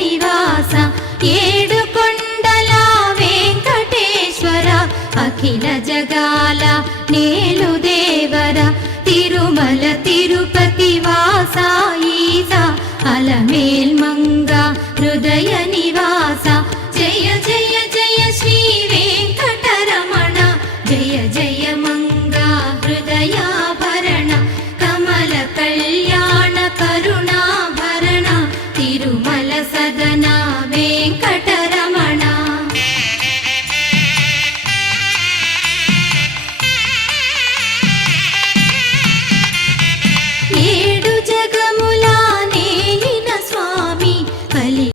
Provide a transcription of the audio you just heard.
నివాస ఏడుకొండల వెంకటేశ్వర అఖిల జగాల నేలు దేవర తిరుమల తిరుపతి వాస ఈస అలమేల్ మంగ హృదయ